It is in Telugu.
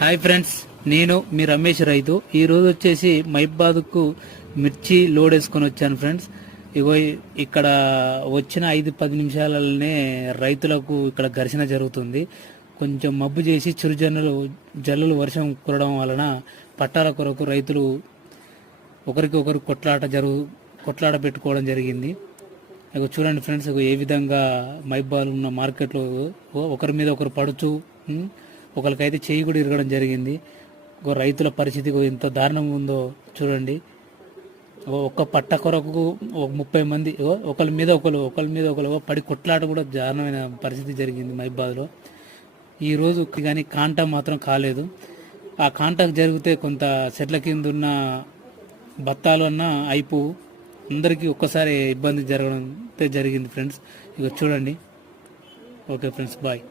హాయ్ ఫ్రెండ్స్, నేను మీ రమేష్ రైతు. ఈ రోజు వచ్చేసి మైబాద్కు మిర్చి లోడ్ వేసుకొని వచ్చాను ఫ్రెండ్స్. ఇగో ఇక్కడ వచ్చిన 5-10 నిమిషాలనే రైతులకు ఇక్కడ ఘర్షణ జరుగుతుంది. కొంచెం మబ్బు చేసి జల్లులు వర్షం కురడం వలన పట్టాల కొరకు రైతులు ఒకరికొకరు కొట్లాట పెట్టుకోవడం జరిగింది. ఇక చూడండి ఫ్రెండ్స్, ఏ విధంగా మైబాల్ ఉన్న మార్కెట్లో ఒకరి మీద ఒకరు పడుచు ఒకరికైతే చేయి కూడా ఇరగడం జరిగింది. రైతుల పరిస్థితి ఎంత దారుణంగా ఉందో చూడండి. ఒక్క పట్ట కొరకు 30 మంది ఒకరి మీద ఒకరు పడి కొట్లాట కూడా దారుణమైన పరిస్థితి జరిగింది మైబాద్లో. ఈరోజు కానీ కాంటా మాత్రం కాలేదు. ఆ కాంటాకు జరిగితే కొంత చెట్ల కింద ఉన్న బత్తాలు అన్నా అయిపోవు. అందరికీ ఒక్కసారి ఇబ్బంది జరిగింది ఫ్రెండ్స్. ఇక చూడండి. Okay friends, bye.